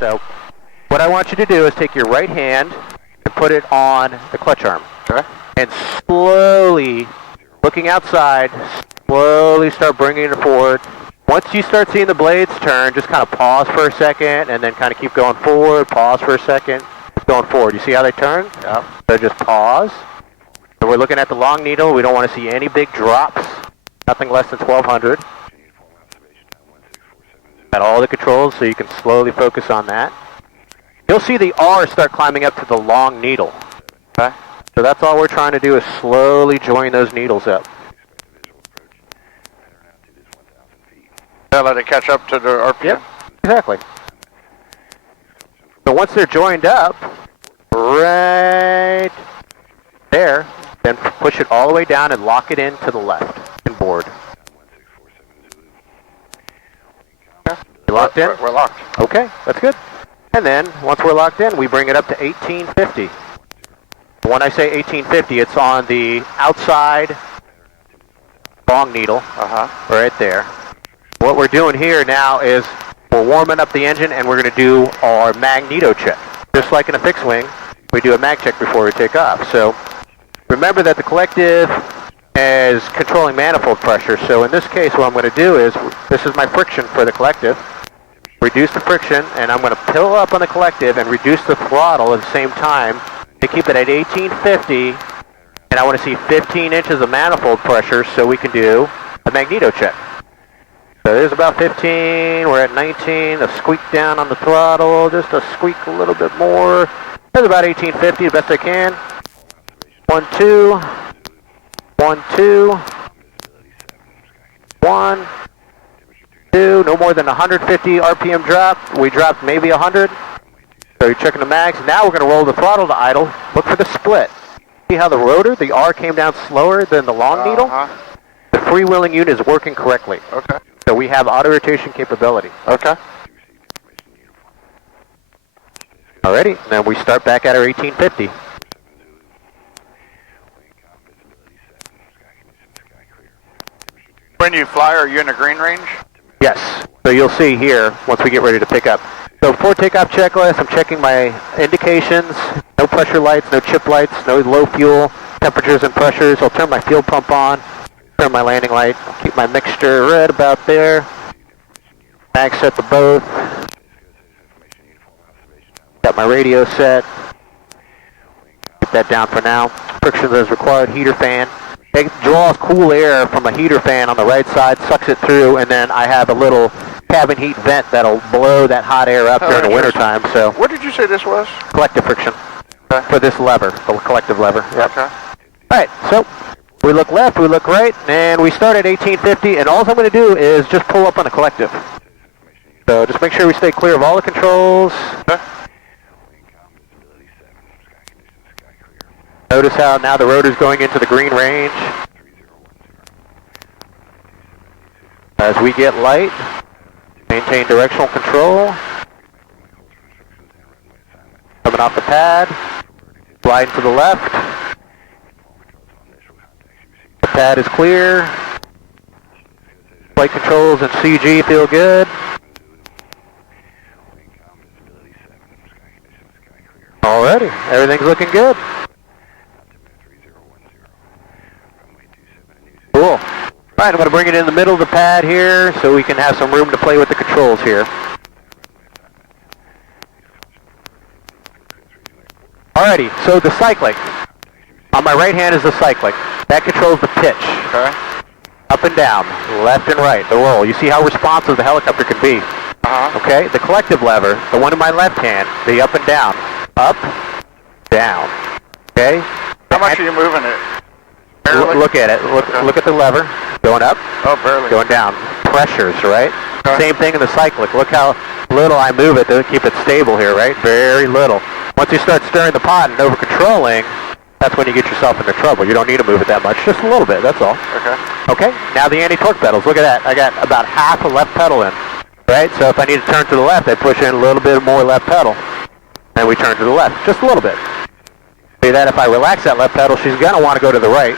So what I want you to do is take your right hand and put it on the clutch arm. Okay. And slowly, looking outside, slowly start bringing it forward. Once you start seeing the blades turn, just kind of pause for a second and then kind of keep going forward, pause for a second, keep going forward. You see how they turn? Yeah. So just pause. So we're looking at the long needle. We don't want to see any big drops, nothing less than 1200. Got all the controls so you can slowly focus on that. You'll see the R start climbing up to the long needle. Okay. So that's all we're trying to do is slowly join those needles up. Let it catch up to the RPM? Yep, exactly. So once they're joined up, right there, then push it all the way down and lock it in to the left and board. You locked in? We're locked. Okay, that's good. And then, once we're locked in, we bring it up to 1850. When I say 1850, it's on the outside long needle, right there. What we're doing here now is we're warming up the engine and we're going to do our magneto check. Just like in a fixed wing, we do a mag check before we take off. So remember that the collective is controlling manifold pressure. So in this case, what I'm going to do is, this is my friction for the collective. Reduce the friction, and I'm going to pill up on the collective and reduce the throttle at the same time to keep it at 1850. And I want to see 15 inches of manifold pressure so we can do a magneto check. So there's about 15, we're at 19, a squeak down on the throttle, just a squeak a little bit more. That's about 1850, the best I can. 1, 2, 1, 2, 1, 2, no more than 150 RPM drop. We dropped maybe 100. So you're checking the mags. Now we're going to roll the throttle to idle. Look for the split. See how the rotor, the R came down slower than the long needle? The freewheeling unit is working correctly. Okay. So we have auto rotation capability. Okay. Alrighty, then we start back at our 1850. When you fly, are you in the green range? Yes, so you'll see here once we get ready to pick up. So for takeoff checklist, I'm checking my indications, no pressure lights, no chip lights, no low fuel, temperatures and pressures. I'll turn my fuel pump on, turn my landing light, keep my mixture right about there. Mag set to both. Got my radio set. Get that down for now. Friction as required, heater fan. It draws cool air from a heater fan on the right side, sucks it through, and then I have a little cabin heat vent that'll blow that hot air up during the winter time. So what did you say this was? Collective friction for this lever, the collective lever. Yep. Okay. Alright, so we look left, we look right, and we start at 1850, and all I'm going to do is just pull up on the collective. So just make sure we stay clear of all the controls. Okay. Notice how now the rotor's going into the green range. As we get light, maintain directional control. Coming off the pad, sliding to the left. The pad is clear. Flight controls and CG feel good. Alrighty, everything's looking good. Cool. Alright, I'm going to bring it in the middle of the pad here so we can have some room to play with the controls here. Alrighty, so the cyclic. On my right hand is the cyclic. That controls the pitch. Okay. Up and down, left and right, the roll. You see how responsive the helicopter can be. Okay, the collective lever, the one in my left hand, the up and down. Up, down. Okay? How much are you moving it? Look at it. Look at the lever. Going up. Oh, barely. Going down. Pressures, right? Okay. Same thing in the cyclic. Look how little I move it to keep it stable here, right? Very little. Once you start stirring the pot and over-controlling, that's when you get yourself into trouble. You don't need to move it that much. Just a little bit, that's all. Okay. Okay, now the anti-torque pedals. Look at that. I got about half a left pedal in, right? So if I need to turn to the left, I push in a little bit more left pedal. And we turn to the left, just a little bit. See that if I relax that left pedal, she's going to want to go to the right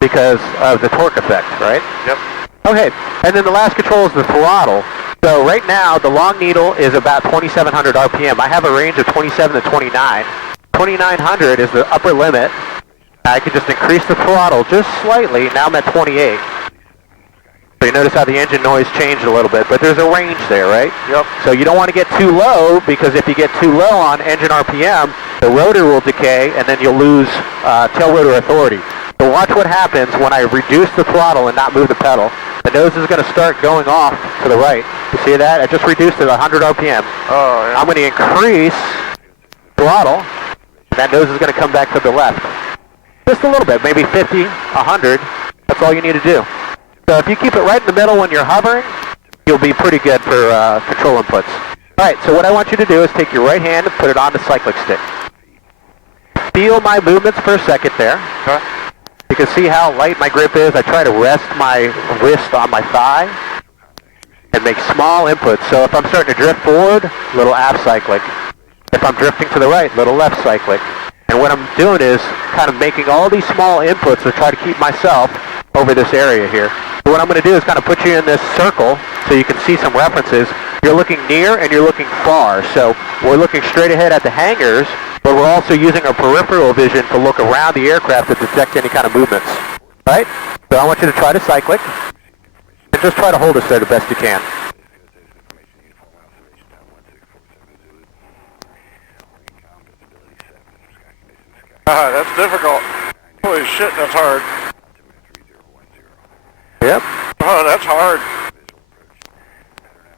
because of the torque effect, right? Yep. Okay, and then the last control is the throttle. So right now, the long needle is about 2,700 RPM. I have a range of 27 to 29. 2,900 is the upper limit. I could just increase the throttle just slightly. Now I'm at 28. So you notice how the engine noise changed a little bit, but there's a range there, right? Yep. So you don't want to get too low, because if you get too low on engine RPM, the rotor will decay, and then you'll lose tail rotor authority. So watch what happens when I reduce the throttle and not move the pedal. The nose is going to start going off to the right. You see that? I just reduced it 100 RPM. Oh, yeah. I'm going to increase throttle, and that nose is going to come back to the left. Just a little bit, maybe 50, 100. That's all you need to do. So if you keep it right in the middle when you're hovering, you'll be pretty good for control inputs. Alright, so what I want you to do is take your right hand and put it on the cyclic stick. Feel my movements for a second there. Okay. You can see how light my grip is. I try to rest my wrist on my thigh and make small inputs. So if I'm starting to drift forward, little aft cyclic. If I'm drifting to the right, little left cyclic. And what I'm doing is kind of making all these small inputs to try to keep myself over this area here. So what I'm going to do is kind of put you in this circle so you can see some references. You're looking near and you're looking far. So we're looking straight ahead at the hangars, but we're also using our peripheral vision to look around the aircraft to detect any kind of movements. All right? So I want you to try to cyclic and just try to hold us there the best you can. That's difficult. Holy shit, that's hard. Yep. Oh, that's hard.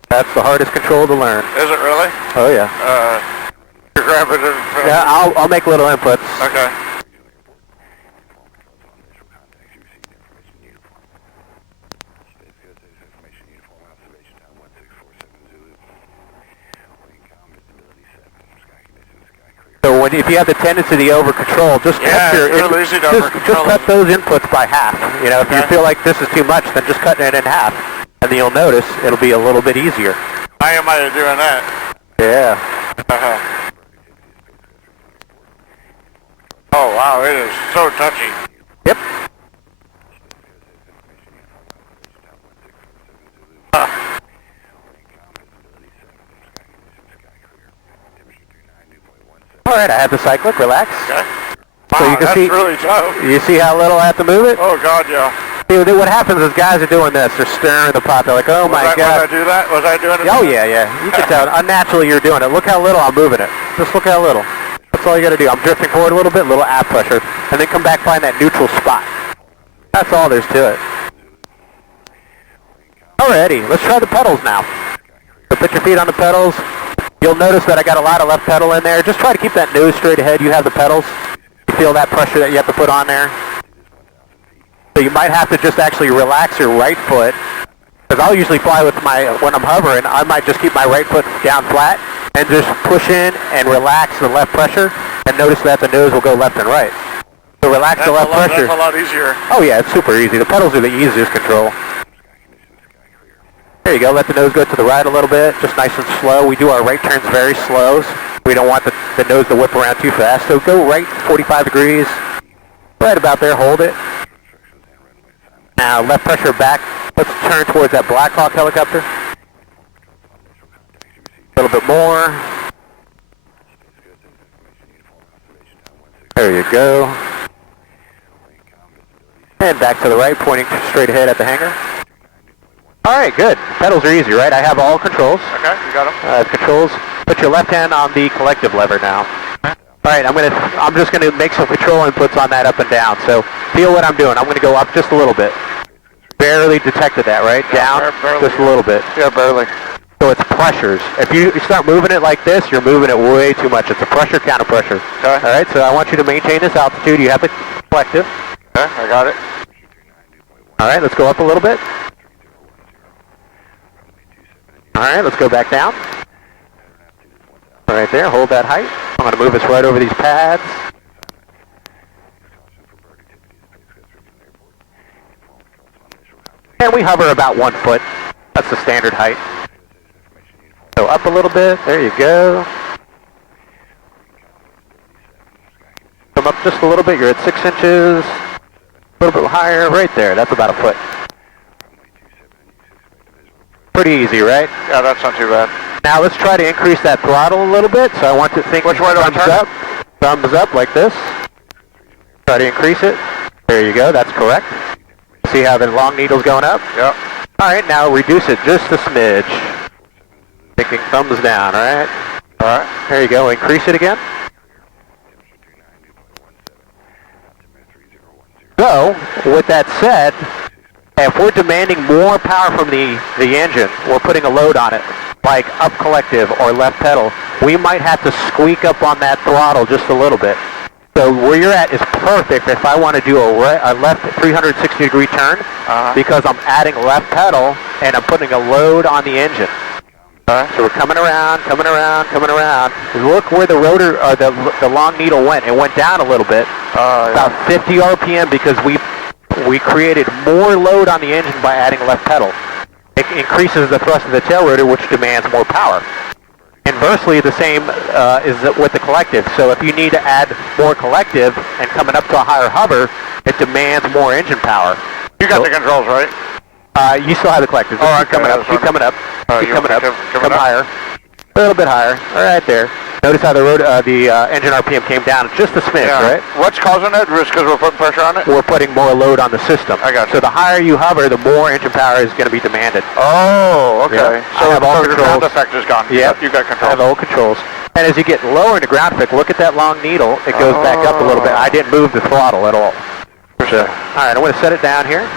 That's the hardest control to learn. Is it really? Oh yeah. You grab it and... Yeah, I'll make little inputs. Okay. So if you have the tendency to over control, just cut it's real easy to over just control cut it. those inputs by half. You know, if you feel like this is too much, then just cut it in half, and then you'll notice it'll be a little bit easier. How am I doing that? Yeah. Oh wow, it is so touchy. Yep. All right, I have the cyclic. Relax. Okay. So Wow, you can that's see, really tough. you see how little I have to move it? Oh god, yeah. See, what happens is guys are doing this. They're stirring the pot. They're like, oh my God. Was I do that? Was I doing it? Oh yeah, yeah. You can tell. Unnaturally you're doing it. Look how little I'm moving it. Just look how little. That's all you got to do. I'm drifting forward a little bit, little aft pressure, and then come back, find that neutral spot. That's all there's to it. Alrighty, let's try the pedals now. So put your feet on the pedals. You'll notice that I got a lot of left pedal in there. Just try to keep that nose straight ahead. You have the pedals. You feel that pressure that you have to put on there. So you might have to just actually relax your right foot. Because I'll usually fly with when I'm hovering, I might just keep my right foot down flat and just push in and relax the left pressure, and notice that the nose will go left and right. So relax the left pressure. That's a lot easier. Oh yeah, it's super easy. The pedals are the easiest control. There you go. Let the nose go to the right a little bit, just nice and slow. We do our right turns very slow. We don't want the nose to whip around too fast. So go right 45 degrees, right about there. Hold it. Now left pressure back. Let's turn towards that Black Hawk helicopter. A little bit more. There you go. And back to the right, pointing straight ahead at the hangar. Alright, good. Pedals are easy, right? I have all controls. Okay, you got them. Controls. Put your left hand on the collective lever now. Alright, I'm just gonna make some control inputs on that up and down. So feel what I'm doing. I'm gonna go up just a little bit. Barely detected that, right? Down barely. just a little bit. Yeah, barely. So it's pressures. If you start moving it like this, you're moving it way too much. It's a pressure, counter pressure. Okay. Alright, so I want you to maintain this altitude. You have the collective. Okay, I got it. Alright, let's go up a little bit. Alright, let's go back down. Right there, hold that height. I'm going to move us right over these pads. And we hover about 1 foot. That's the standard height. So up a little bit, there you go. Come up just a little bit, you're at 6 inches. A little bit higher, right there, that's about a foot. pretty easy, right? Yeah, that's not too bad. Now let's try to increase that throttle a little bit. So I want to think. Which way do I turn? Up, thumbs up like this. Try to increase it. There you go. That's correct. See how the long needle's going up? Yep. All right, now reduce it just a smidge. Thinking thumbs down, all right? All right. There you go. Increase it again. So, with that said, if we're demanding more power from the engine, we're putting a load on it, like up collective or left pedal, we might have to squeak up on that throttle just a little bit. So where you're at is perfect if I want to do a left 360-degree turn, because I'm adding left pedal and I'm putting a load on the engine. So we're coming around, coming around, coming around. Look where the rotor, the long needle went. It went down a little bit, about 50 RPM, because we created more load on the engine by adding left pedal. It increases the thrust of the tail rotor, which demands more power. Inversely, the same is with the collective. So if you need to add more collective and coming up to a higher hover, it demands more engine power. You got the controls, right? You still have the collective. All right, keep coming up. Keep coming up. Keep coming up. Come higher. A little bit higher. All right, there. Notice how the engine RPM came down just a smidge, right? What's causing it? Just because we're putting pressure on it? We're putting more load on the system. I got you. So the higher you hover, the more engine power is going to be demanded. Oh, okay. Yeah. So the ground effect is gone. Yep. You got control. I have all controls. And as you get lower in the ground effect, look at that long needle. It goes back up a little bit. I didn't move the throttle at all. So, all right, I'm going to set it down here.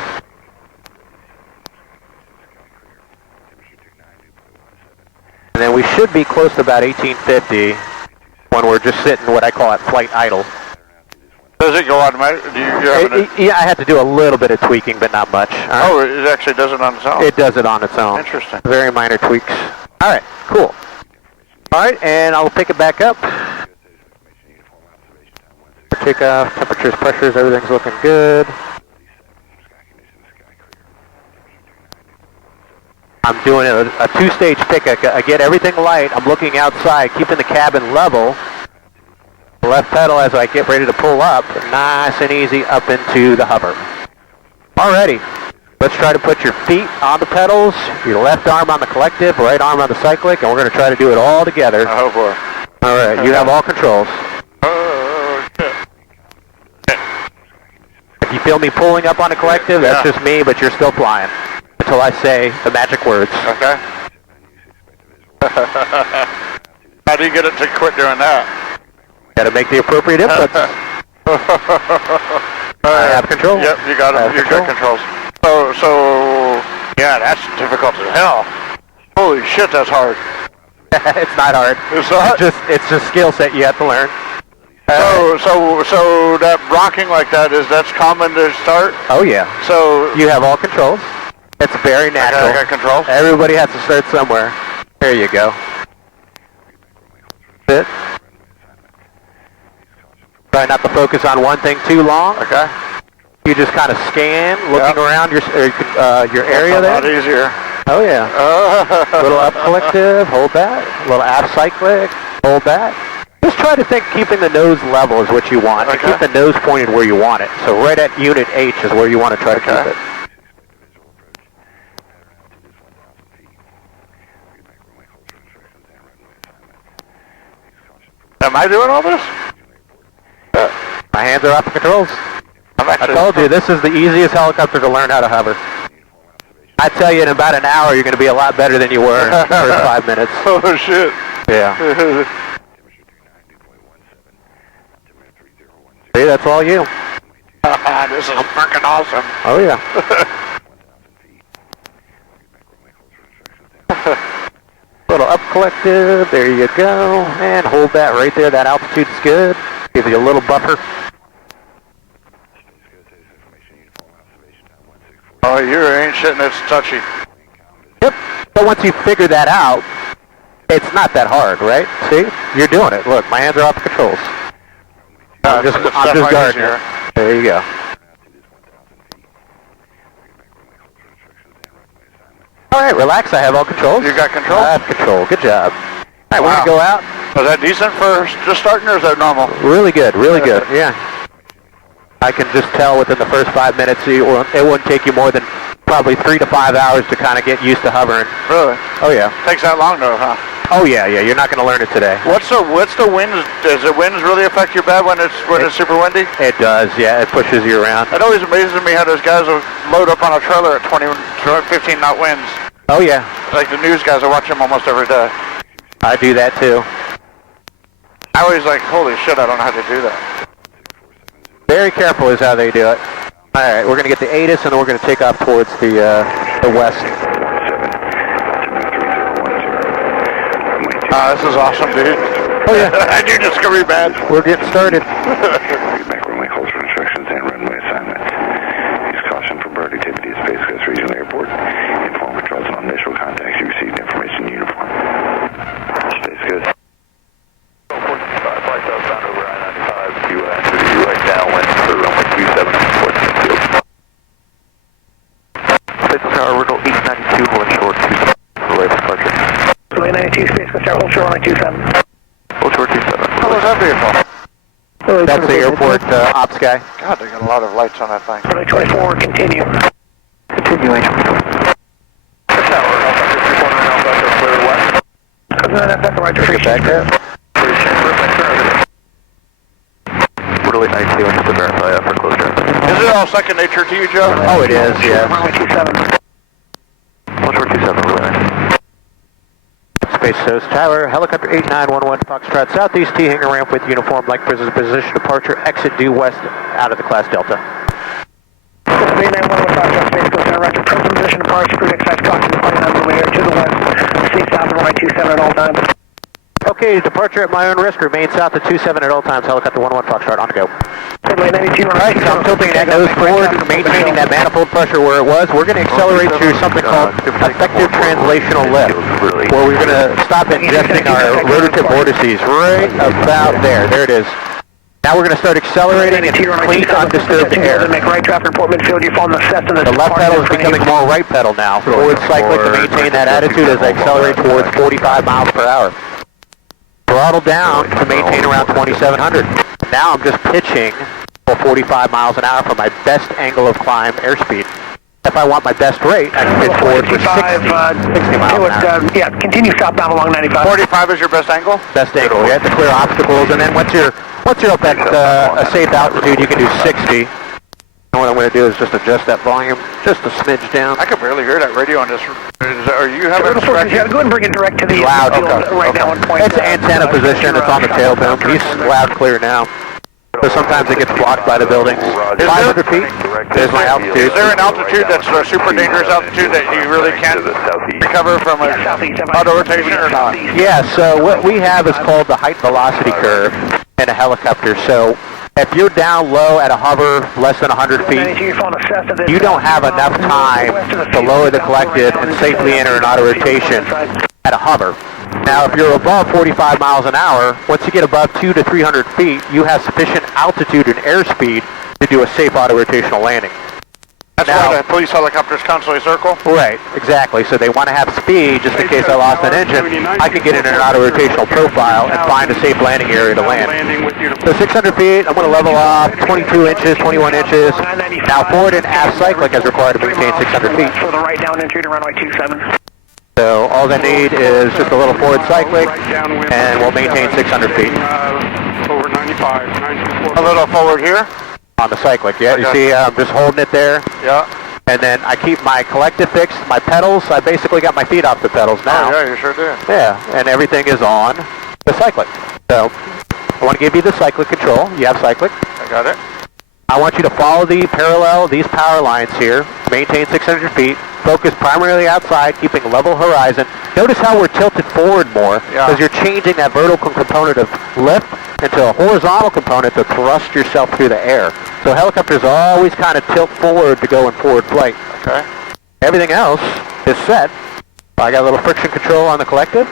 And then we should be close to about 1850 when we're just sitting what I call at flight idle. Does it go automatic? Yeah, I have to do a little bit of tweaking, but not much. Right. Oh, it actually does it on its own? It does it on its own. Interesting. Very minor tweaks. All right, cool. All right, and I'll pick it back up. Takeoff, temperatures, pressures, everything's looking good. I'm doing a two-stage pick. I get everything light. I'm looking outside, keeping the cabin level. Left pedal as I get ready to pull up, nice and easy up into the hover. Alrighty, let's try to put your feet on the pedals, your left arm on the collective, right arm on the cyclic, and we're going to try to do it all together. Oh boy. Alright, you have all controls. Oh, shit. If you feel me pulling up on the collective, that's just me, but you're still flying. Until I say the magic words. Okay. How do you get it to quit doing that? Got to make the appropriate inputs. I have control. Yep, you got it. You got controls. So, yeah, that's difficult as hell. Holy shit, that's hard. It's not hard. It's not? It's a skill set you have to learn. So that rocking like that's common to start? Oh yeah. So you have all controls. It's very natural. I got controls. Everybody has to start somewhere. There you go. That's it. Try not to focus on one thing too long. Okay. You just kind of scan, looking around your area there. A lot easier. Oh yeah. A little up collective, hold that. A little aft cyclic, hold that. Just try to think keeping the nose level is what you want. And keep the nose pointed where you want it. So right at unit H is where you want to try to keep it. Am I doing all this? My hands are off the controls. I told you, this is the easiest helicopter to learn how to hover. I tell you, in about an hour, you're going to be a lot better than you were in the first 5 minutes. Oh, shit. Yeah. See, that's all you. This is freaking awesome. Oh, yeah. Little up collective, there you go. And hold that right there. That altitude's good. Gives you a little buffer. Oh, you ain't shitting, it's touchy. Yep. But once you figure that out, it's not that hard, right? See? You're doing it. Look, my hands are off the controls. I'm just guarding here. There you go. All right, relax. I have all controls. You got control? I have control. Good job. All right, we're going to go out. Was that decent for just starting, or is that normal? Really good, really good. Yeah. I can just tell within the first 5 minutes, it won't take you more than probably 3 to 5 hours to kind of get used to hovering. Really? Oh yeah. Takes that long though, huh? Oh yeah, yeah. You're not going to learn it today. What's the winds? Does the winds really affect you bad when it's super windy? It does. Yeah, it pushes you around. It always amazes me how those guys will load up on a trailer at 15 knot winds. Oh yeah. Like the news guys, I watch them almost every day. I do that too. I always like, holy shit, I don't know how to do that. Very careful is how they do it. All right, we're going to get the ATIS and then we're going to take off towards the west. This is awesome, dude. Oh yeah. I do Discovery bad. We're getting started. Back runway holds for instructions and runway assignment. Use caution for bird activity at Space Coast Regional Airport. Inform controls on initial contacts you received information uniform. Space Coast. Flight southbound over I-95 to the right downwind for runway 27 and 14 field. Space Coast Tower, Original 892, hold short 27 for right departure. Runway 92, Space Coast Tower, hold short runway 27. Hold short 27. How was that vehicle? That's the airport ops guy. God, they got a lot of lights on that thing. Runway 24, continue. Continuation. Tower, Alpha 349 Alpha, clear west. That's the right Take it back there. Really 92 into the verify for close drive. Is it all second nature to you, Joe? Oh, it is, yeah. Runway 27. Hold short 27, really nice. Space Coast Tower, helicopter 8911 Foxtrot Southeast T hangar ramp with uniform like position departure, exit due west out of the class Delta. 8911 Foxtrot, Space Coast Tower, roger. Present position departure, cruise exercise caution, departing on runway to the west. Stay south of runway 27 at all times. Okay, departure at my own risk, remain south of 27 at all times, helicopter 11 Foxtrot, on to go. Runway 92, Alright, so I'm tilting that nose forward, maintaining that manifold pressure where it was. We're going to accelerate through something called effective translational lift, where we're going to stop ingesting our rotor tip vortices right about there. There it is. Now we're going to start accelerating in clean, undisturbed air. Make right traffic report midfield, you fall in the Cessna. The left pedal is becoming more right pedal now. Forward cyclic to maintain that attitude as I accelerate towards 45 miles per hour. Throttle down to maintain around 2,700. Now I'm just pitching for 45 miles an hour for my best angle of climb airspeed. If I want my best rate, I can pitch forward for 60 miles an hour. Yeah, continue southbound along 95. 45 is your best angle? Best angle. You have to clear obstacles, and then once you're up at a safe altitude, you can do 60. And what I'm going to do is just adjust that volume just a smidge down. I can barely hear that radio on this. Are you having Go ahead and bring it direct to the loud. right now. It's antenna position. It's on the tail boom. He's loud clear now. So sometimes it gets blocked by the buildings. 500 feet. There's my altitude. Is there an altitude that's a super dangerous altitude that you really can't recover from a auto rotation or not? Yeah, so what we have is called the height velocity curve in a helicopter. So if you're down low at a hover less than 100 feet, you don't have enough time to lower the collective and safely enter an auto rotation at a hover. Now, if you're above 45 miles an hour, once you get above 200 to 300 feet, you have sufficient altitude and airspeed to do a safe auto-rotational landing. That's why the police helicopters constantly circle? Right, exactly. So they want to have speed just in case I lost an engine. I can get in an auto-rotational profile and find a safe landing area to land. So 600 feet, I'm going to level off 22 inches, 21 inches. Now forward and aft cyclic is required to maintain 600 feet. For the right down entry to runway 27. So all they need is just a little forward cyclic, and we'll maintain 600 feet. Over 95, A little forward here? On the cyclic, yeah. You see, I'm just holding it there. Yeah. And then I keep my collective fixed, my pedals. I basically got my feet off the pedals now. Oh, yeah, you sure do. Yeah, and everything is on the cyclic. So I want to give you the cyclic control. You have cyclic. I got it. I want you to follow these power lines here, maintain 600 feet, focus primarily outside, keeping level horizon. Notice how we're tilted forward more, because you're changing that vertical component of lift into a horizontal component to thrust yourself through the air. So helicopters always kind of tilt forward to go in forward flight. Okay. Everything else is set. I got a little friction control on the collective.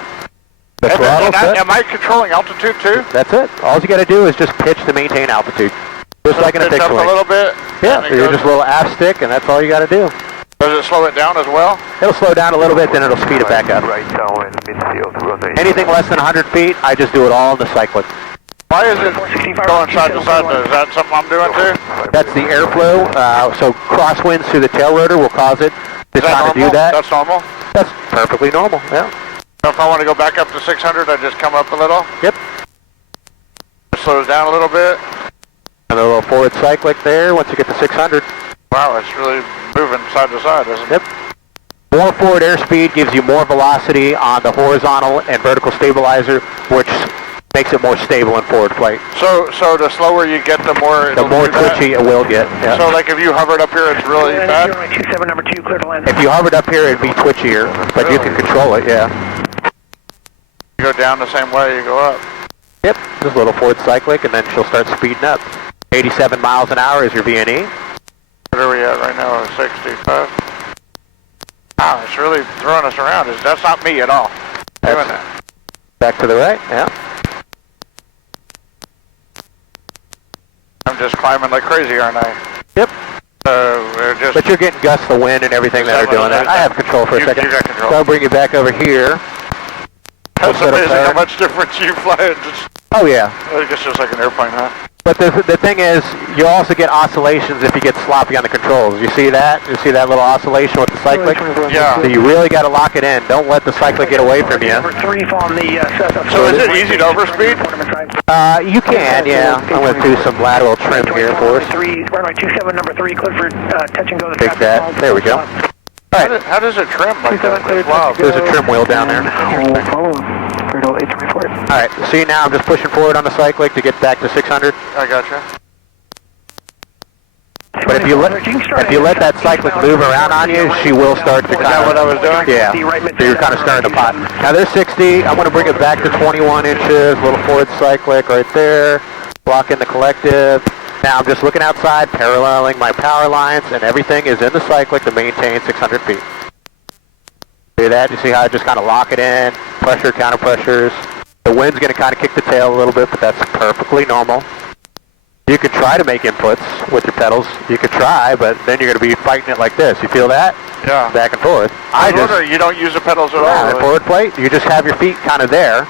The throttle's set. Am I controlling altitude too? That's it. All you got to do is just pitch to maintain altitude. Just like in a fixed up wing. a little bit? Yeah, so you're just a little aft stick, and that's all you got to do. Does it slow it down as well? It'll slow down a little bit, then it'll speed it back up. Right downwind, midfield, runway. Anything less than 100 feet, I just do it all in the cyclic. Why is it going side to side? Is that something I'm doing too? That's the airflow, so crosswinds through the tail rotor will cause it. Is that trying to do normal? that. That's normal? That's perfectly normal, yeah. So if I want to go back up to 600, I just come up a little? Yep. Slows down a little bit? And a little forward cyclic there once you get to 600. Wow, it's really moving side to side, isn't it? Yep. More forward airspeed gives you more velocity on the horizontal and vertical stabilizer, which makes it more stable in forward flight. So the slower you get, the more The more twitchy it will get. Yeah. So like if you hovered up here, it's really bad? 27, number 2, clear to land. If you hovered up here, it'd be twitchier, but you can control it, yeah. You go down the same way you go up. Yep, just a little forward cyclic, and then she'll start speeding up. 87 miles an hour is your VNE. What are we at right now? 65? Wow, it's really throwing us around. That's not me at all. Doing that. Back to the right, yeah. I'm just climbing like crazy, aren't I? Yep. Just But you're getting gusts of wind and everything that are doing that. I have control for a second. You got control. So I'll bring you back over here. That's We'll set up amazing there. how much difference you fly. Oh yeah. I guess just like an airplane, huh? But the thing is, you also get oscillations if you get sloppy on the controls. You see that? You see that little oscillation with the cyclic? Yeah. So you really got to lock it in. Don't let the cyclic get away from you. Number 3 on the setup. So is it easy to overspeed? You can, yeah. I'm going to do some lateral trim here for us. Runway 27, number 3, clear for touch and go. The Take that. There we go. All right. How does it trim like that? Wow. There's a trim wheel down there. All right. See now, I'm just pushing forward on the cyclic to get back to 600. I gotcha. But if you let that cyclic move around on you, she will start to kind of. Is that what I was doing? Yeah. So you're kind of stirring the pot. Now there's 60. I'm going to bring it back to 21 inches. Little forward cyclic right there. Block in the collective. Now I'm just looking outside, paralleling my power lines, and everything is in the cyclic to maintain 600 feet. See that? You see how I just kind of lock it in? Pressure, counter pressures. The wind's going to kind of kick the tail a little bit, but that's perfectly normal. You could try to make inputs with your pedals. You could try, but then you're going to be fighting it like this. You feel that? Yeah. Back and forth. You don't use the pedals at all? Yeah, Really? forward plate, you just have your feet kind of there,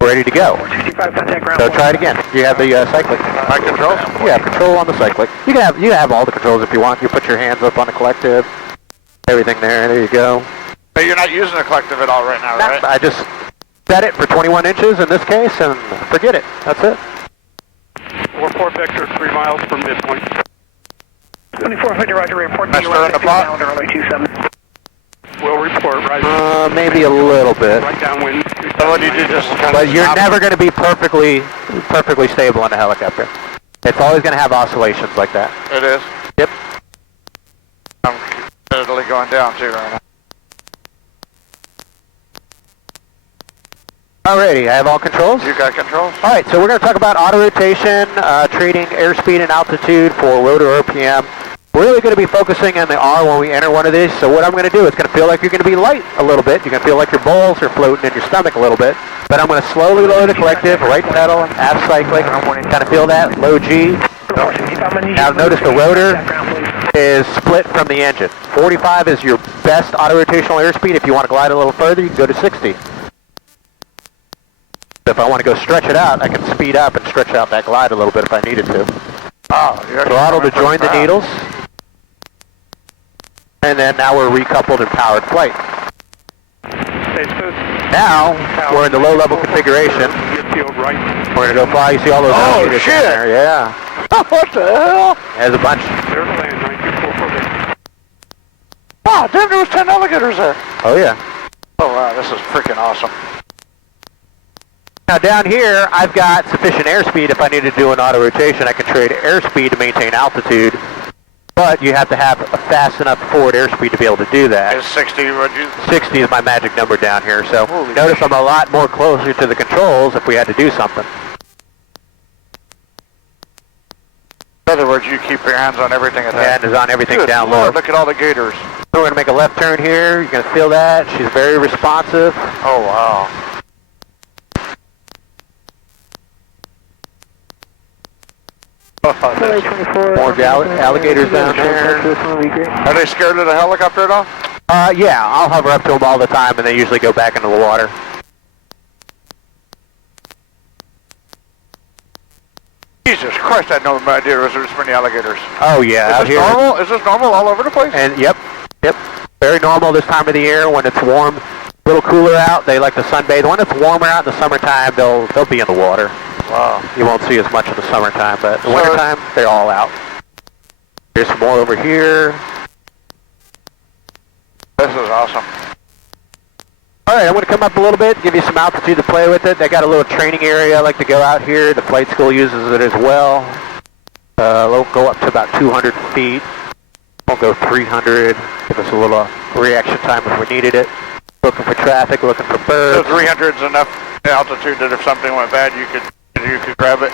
ready to go. 65, contact ground. So try it again. You have the cyclic. My controls? Yeah, control on the cyclic. You can have all the controls if you want. You put your hands up on the collective. Everything there. There you go. But you're not using the collective at all right now, right? I just set it for 21 inches in this case, and forget it. That's it. 44 vector, 3 miles from midpoint. 2450, roger, report. Am I stirring the pot? Runway 27. We'll report right Maybe a little bit. right downwind. So what do you do, just kind But of you're stop? never going to be perfectly stable in a helicopter. It's always going to have oscillations like that. It is? Yep. I'm steadily going down too right now. Alrighty, I have all controls. You got controls? All right, so we're going to talk about auto rotation, treating airspeed and altitude for rotor RPM. We're really going to be focusing on the R when we enter one of these. So what I'm going to do, it's going to feel like you're going to be light a little bit. You're going to feel like your balls are floating in your stomach a little bit. But I'm going to slowly lower the collective, right pedal, half cyclic, kind of feel that, low G. Now notice the rotor is split from the engine. 45 is your best auto rotational airspeed. If you want to glide a little further, you can go to 60. If I want to go stretch it out, I can speed up and stretch out that glide a little bit if I needed to. Oh, you're Throttle to join the needles. And then now we're recoupled in powered flight. Now, we're in the low-level configuration. Right. We're going to go fly. You see all those alligators in shit! there? Yeah. What the hell? There's a bunch. Clear to land, 9244. Wow, damn, there was 10 alligators there. Oh, yeah. Oh, wow, this is freaking awesome. Now down here, I've got sufficient airspeed. If I need to do an auto rotation, I can trade airspeed to maintain altitude. But you have to have a fast enough forward airspeed to be able to do that. Is 60, would you? 60 is my magic number down here. So Holy notice shit. I'm a lot more closer to the controls if we had to do something. In other words, you keep your hands on everything at that. And is on everything Good down Lord, low. look at all the gators. So we're going to make a left turn here. You're going to feel that. She's very responsive. Oh, wow. More alligators down there. Are they scared of the helicopter at all? Yeah, I'll hover up to them all the time, and they usually go back into the water. Jesus Christ, I had no idea there was this many alligators. Oh yeah, out Is this here. normal? Is this normal all over the place? And yep, Yep. Very normal this time of the year when it's warm, a little cooler out. They like to sunbathe. When it's warmer out in the summertime, they'll be in the water. Wow. You won't see as much in the summertime, but in the wintertime, they're all out. Here's some more over here. This is awesome. All right, I'm going to come up a little bit, give you some altitude to play with it. They got a little training area I like to go out here. The flight school uses it as well. We'll go up to about 200 feet. We'll go 300. Give us a little reaction time if we needed it. Looking for traffic, looking for birds. So 300 is enough altitude that if something went bad, you could grab it?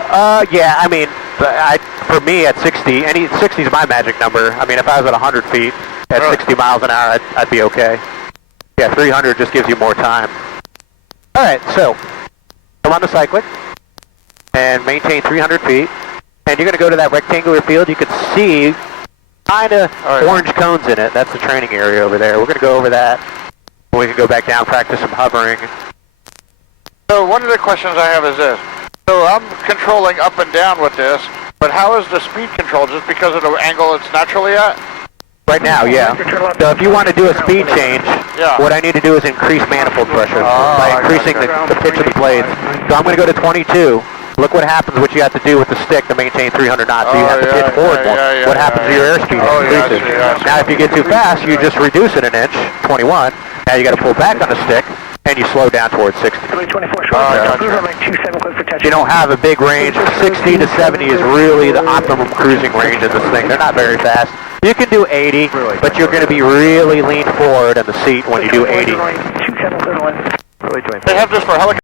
Yeah, I mean, for me at 60, 60 is my magic number. I mean, if I was at 100 feet at 60 miles an hour, I'd be okay. Yeah, 300 just gives you more time. All right, so come on the cyclic and maintain 300 feet. And you're going to go to that rectangular field. You can see kind of orange cones in it. That's the training area over there. We're going to go over that. We can go back down, practice some hovering. So one of the questions I have is this. So I'm controlling up and down with this, but how is the speed control? Just because of the angle it's naturally at? Right now, yeah. So if you want to do a speed change, what I need to do is increase manifold pressure by increasing the pitch of the blades. So I'm going to go to 22. Look what happens, what you have to do with the stick to maintain 300 knots. So you have to pitch forward more. What happens to your airspeed? Increase it. Now if you get too fast, you just reduce it an inch, 21. Now you got to pull back on the stick, and you slow down towards 60. You don't have a big range. 60 to 70 is really the optimum cruising range of this thing. They're not very fast. You can do 80, but you're going to be really leaned forward in the seat when you do 80. They have this for helicopters.